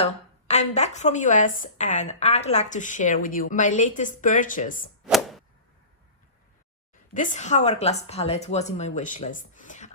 Hello, I'm back from US and I'd like to share with you my latest purchase. This Hourglass palette was in my wish list.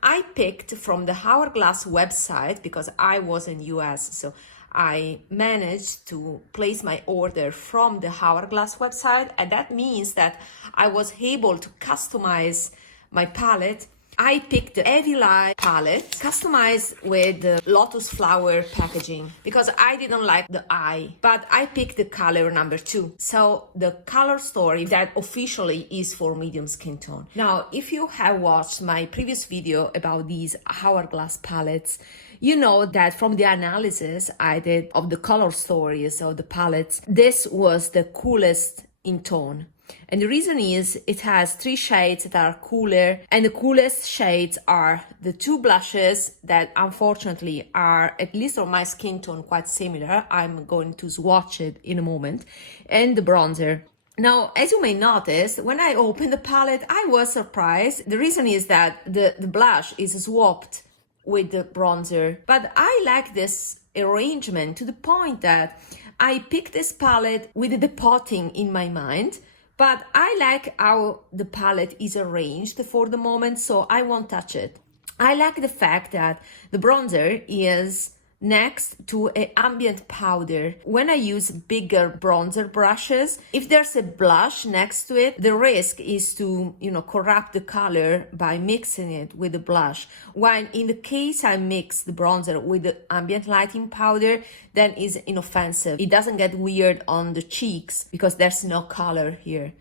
I picked from the Hourglass website because I was in US, so I managed to place my order from the Hourglass website, and that means that I was able to customize my palette. I picked the Heavy Light palette, customized with the lotus flower packaging because I didn't like the eye, but I picked the color number 2. So the color story that officially is for medium skin tone. Now, if you have watched my previous video about these Hourglass palettes, you know that from the analysis I did of the color stories of the palettes, this was the coolest in tone. And the reason is it has 3 shades that are cooler, and the coolest shades are the 2 blushes that unfortunately are, at least on my skin tone, quite similar. I'm going to swatch it in a moment, and the bronzer. Now, as you may notice, when I opened the palette, I was surprised. The reason is that the blush is swapped with the bronzer, but I like this arrangement to the point that I picked this palette with the potting in my mind. But I like how the palette is arranged for the moment, so I won't touch it. I like the fact that the bronzer is next to an ambient powder. When I use bigger bronzer brushes, if there's a blush next to it, the risk is to, corrupt the color by mixing it with the blush. While in the case I mix the bronzer with the ambient lighting powder, then it's inoffensive. It doesn't get weird on the cheeks because there's no color here.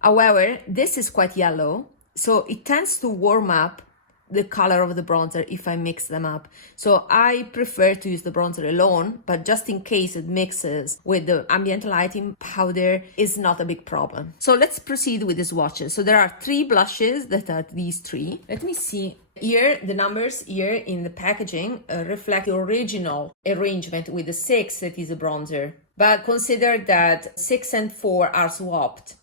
However, this is quite yellow, so it tends to warm up the color of the bronzer if I mix them up. So I prefer to use the bronzer alone, but just in case it mixes with the ambient lighting powder, is not a big problem. So let's proceed with the swatches. So there are 3 blushes that are these 3. Let me see. Here, the numbers here in the packaging reflect the original arrangement with the 6 that is a bronzer. But consider that 6 and 4 are swapped.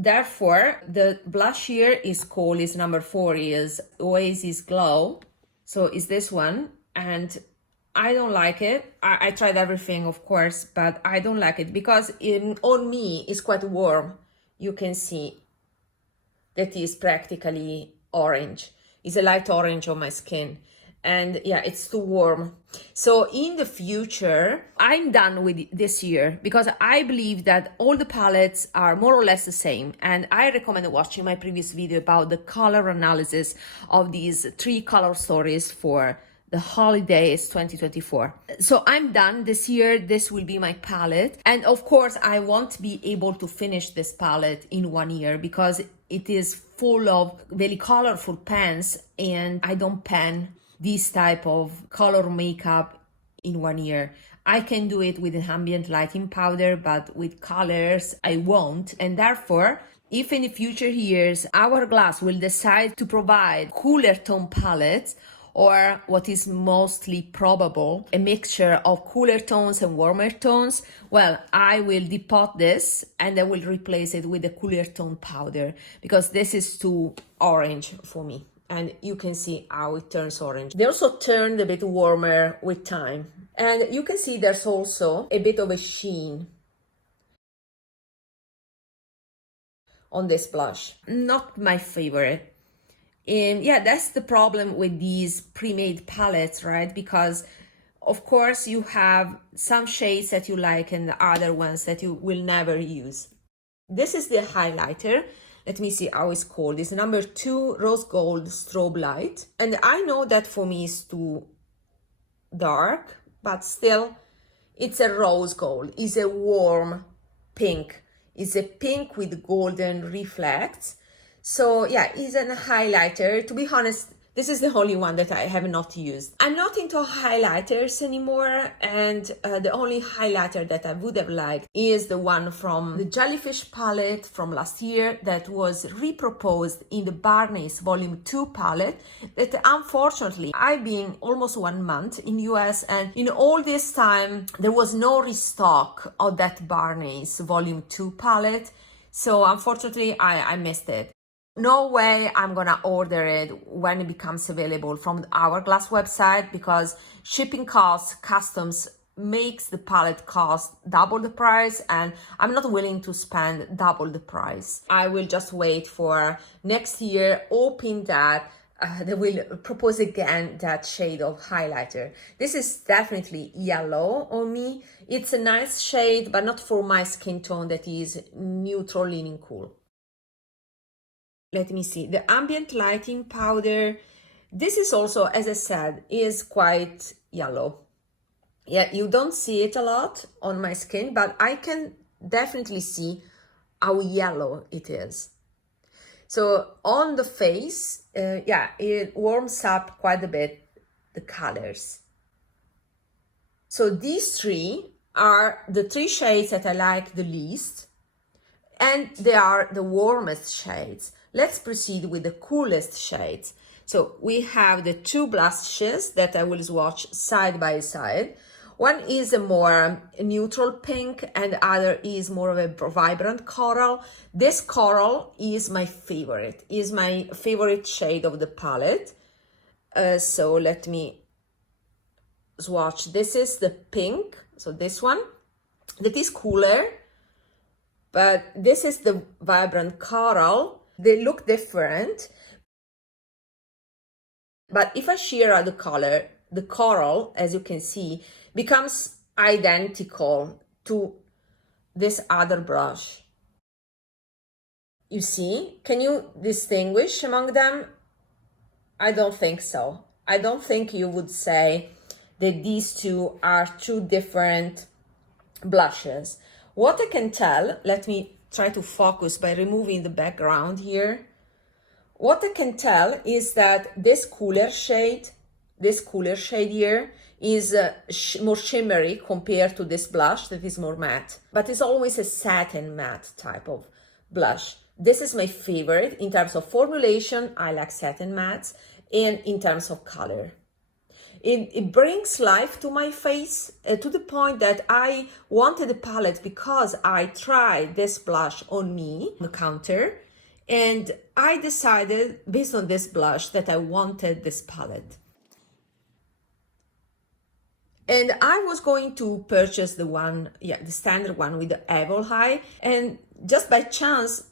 Therefore, the blush here is number 4, is Oasis Glow. So it's this one, and I don't like it. I tried everything, of course, but I don't like it because on me it's quite warm. You can see that is practically orange. It's a light orange on my skin. And yeah, it's too warm. So in the future, I'm done with this year because I believe that all the palettes are more or less the same. And I recommend watching my previous video about the color analysis of these 3 color stories for the holidays 2024. So I'm done this year. This will be my palette. And of course, I won't be able to finish this palette in 1 year because it is full of very colorful pans, and I don't pan this type of color makeup in 1 year. I can do it with an ambient lighting powder, but with colors I won't. And therefore, if in the future years Hourglass will decide to provide cooler tone palettes, or what is mostly probable, a mixture of cooler tones and warmer tones, well, I will depot this and I will replace it with a cooler tone powder because this is too orange for me. And you can see how it turns orange. They also turned a bit warmer with time. And you can see there's also a bit of a sheen on this blush. Not my favorite. And yeah, that's the problem with these pre-made palettes, right? Because of course you have some shades that you like and the other ones that you will never use. This is the highlighter. Let me see how it's called. It's number 2 Rose Gold Strobe Light. And I know that for me is too dark, but still it's a rose gold. It's a warm pink. It's a pink with golden reflects. So yeah, it's a highlighter. To be honest, this is the only one that I have not used. I'm not into highlighters anymore, and the only highlighter that I would have liked is the one from the Jellyfish palette from last year that was reproposed in the Barney's Volume 2 palette that unfortunately I've been almost 1 month in US, and in all this time there was no restock of that Barney's Volume 2 palette. So unfortunately I missed it. No way I'm gonna order it when it becomes available from the Hourglass website because shipping costs, customs makes the palette cost double the price, and I'm not willing to spend double the price. I will just wait for next year, hoping that they will propose again that shade of highlighter. This is definitely yellow on me. It's a nice shade, but not for my skin tone that is neutral leaning cool. Let me see, the ambient lighting powder. This is also, as I said, is quite yellow. Yeah, you don't see it a lot on my skin, but I can definitely see how yellow it is. So on the face, yeah, it warms up quite a bit the colors. So these three are the three shades that I like the least, and they are the warmest shades. Let's proceed with the coolest shades. So we have the two blushes that I will swatch side by side. One is a more neutral pink and the other is more of a vibrant coral. This coral is my favorite shade of the palette. So let me swatch. This is the pink, so this one, that is cooler, but this is the vibrant coral. They look different, but if I sheer out the color, the coral, as you can see, becomes identical to this other blush. You see, can you distinguish among them? I don't think so. I don't think you would say that these two are two different blushes. What I can tell, let me try to focus by removing the background here. What I can tell is that this cooler shade here is more shimmery compared to this blush that is more matte, but it's always a satin matte type of blush. This is my favorite in terms of formulation. I like satin mattes, and in terms of color. It brings life to my face to the point that I wanted a palette because I tried this blush on me on the counter, and I decided based on this blush that I wanted this palette. And I was going to purchase the one, the standard one with the Evil High. And just by chance,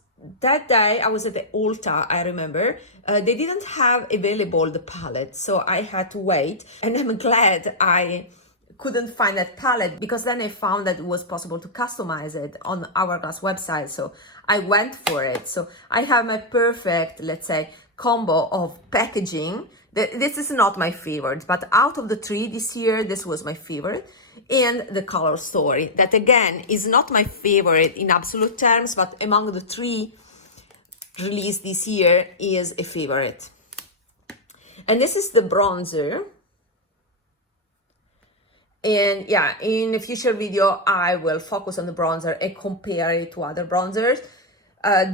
that day I was at the Ulta, I remember, they didn't have available the palette. So I had to wait. And I'm glad I couldn't find that palette, because then I found that it was possible to customize it on Hourglass website. So I went for it. So I have my perfect, let's say, combo of packaging. This is not my favorite, but out of the three this year, this was my favorite. And the color story, that again is not my favorite in absolute terms, but among the three released this year is a favorite. And this is the bronzer. And yeah, in a future video, I will focus on the bronzer and compare it to other bronzers.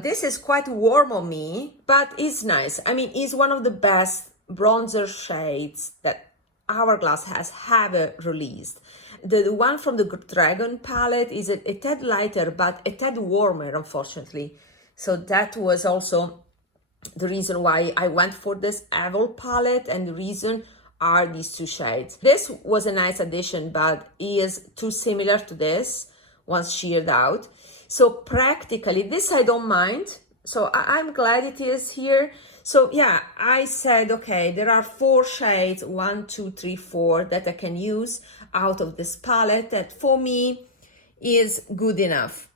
This is quite warm on me, but it's nice. I mean, it's one of the best bronzer shades that Hourglass has ever released. The one from the Dragon palette is a tad lighter, but a tad warmer, unfortunately. So that was also the reason why I went for this Evil palette, and the reason are these two shades. This was a nice addition, but is too similar to this once sheared out. So practically, this I don't mind. So I'm glad it is here. So yeah, I said, okay, there are 4 shades, 1, 2, 3, 4 that I can use out of this palette that for me is good enough.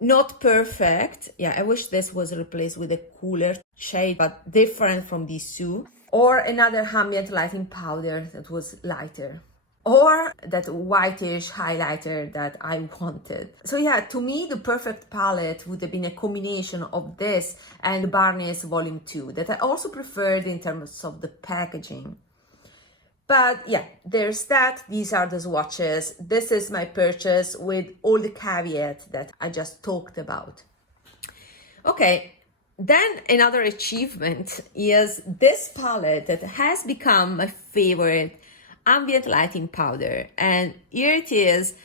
Not perfect. Yeah, I wish this was replaced with a cooler shade, but different from these two. Or another ambient lighting powder that was lighter. Or that whitish highlighter that I wanted. So yeah, to me, the perfect palette would have been a combination of this and Barney's Volume 2 that I also preferred in terms of the packaging. But yeah, there's that. These are the swatches. This is my purchase with all the caveats that I just talked about. Okay, then another achievement is this palette that has become my favorite ambient lighting powder. And here it is.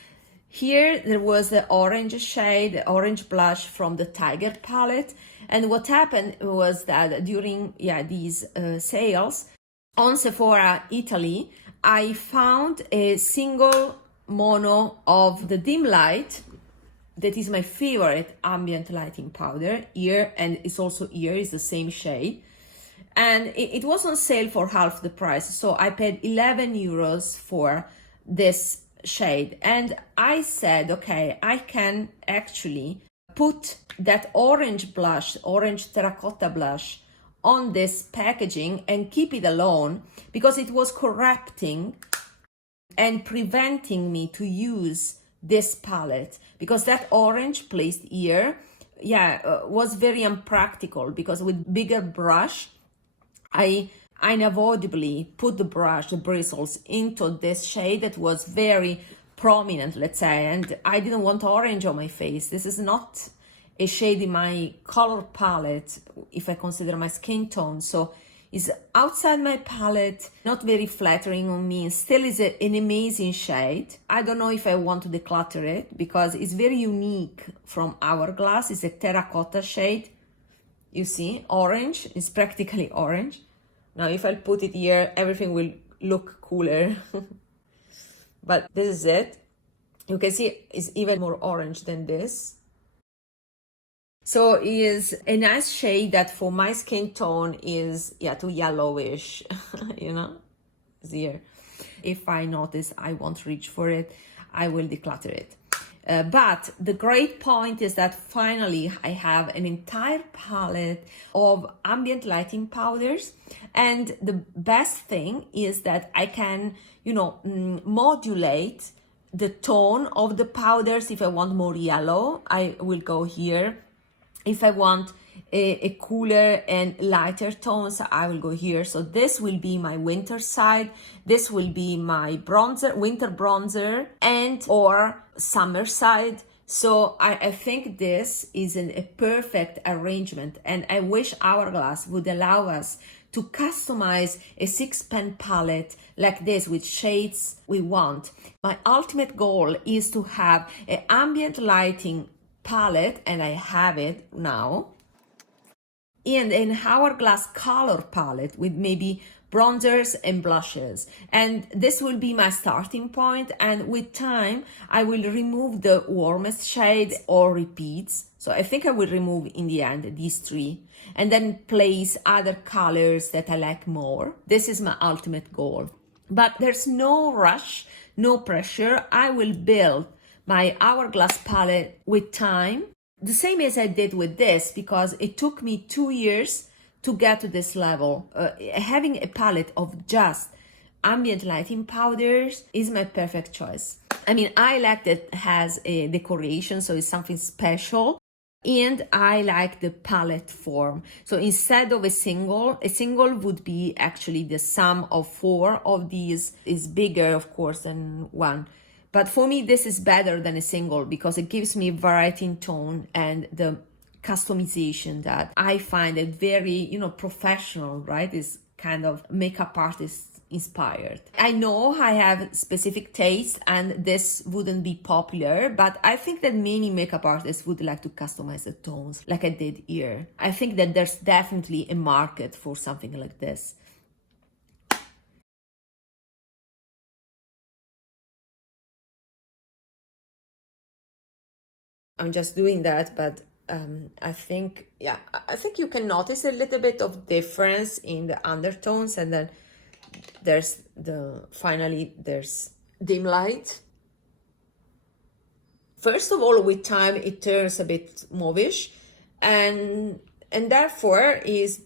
Here there was the orange shade, the orange blush from the Tiger palette. And what happened was that during these sales, on Sephora Italy, I found a single mono of the dim light. That is my favorite ambient lighting powder here, and it's also here, it's the same shade. And it was on sale for half the price, so I paid 11 euros for this shade. And I said, okay, I can actually put that orange blush, orange terracotta blush, on this packaging and keep it alone, because it was corrupting and preventing me to use this palette, because that orange placed here, was very unpractical, because with bigger brush I unavoidably put the brush, the bristles, into this shade that was very prominent, let's say, and I didn't want orange on my face. This is not a shade in my color palette if I consider my skin tone, so it's outside my palette, not very flattering on me. Still is an amazing shade. I don't know if I want to declutter it because it's very unique from Hourglass. It's a terracotta shade. You see, orange, it's practically orange. Now, if I put it here, everything will look cooler. But this is it. You can see it's even more orange than this. So it is a nice shade that for my skin tone is, too yellowish, you know, it's here. If I notice I won't reach for it, I will declutter it. But the great point is that finally I have an entire palette of ambient lighting powders. And the best thing is that I can, modulate the tone of the powders. If I want more yellow, I will go here. If I want a cooler and lighter tones, I will go here. So this will be my winter side. This will be my bronzer, winter bronzer, and or summer side. So I think this is a perfect arrangement, and I wish Hourglass would allow us to customize a 6-pen palette like this with shades we want. My ultimate goal is to have an ambient lighting palette, and I have it now, and an Hourglass color palette with maybe bronzers and blushes. And this will be my starting point, and with time I will remove the warmest shades or repeats. So I think I will remove in the end these 3 and then place other colors that I like more. This is my ultimate goal, but there's no rush, no pressure. I will build my Hourglass palette with time, the same as I did with this, because it took me 2 years to get to this level. Having a palette of just ambient lighting powders is my perfect choice. I mean, I like that it has a decoration, so it's something special, and I like the palette form. So instead of a single would be actually the sum of 4 of these. Is bigger, of course, than one. But for me, this is better than a single because it gives me variety in tone and the customization that I find it very, professional, right? It's kind of makeup artist inspired. I know I have specific taste and this wouldn't be popular, but I think that many makeup artists would like to customize the tones like I did here. I think that there's definitely a market for something like this. I'm just doing that, but I think you can notice a little bit of difference in the undertones, and then there's dim light. First of all, with time it turns a bit mauvish, and therefore is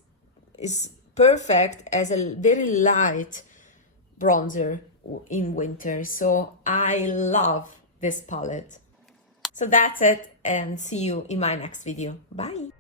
perfect as a very light bronzer in winter. So I love this palette. So that's it, and see you in my next video. Bye!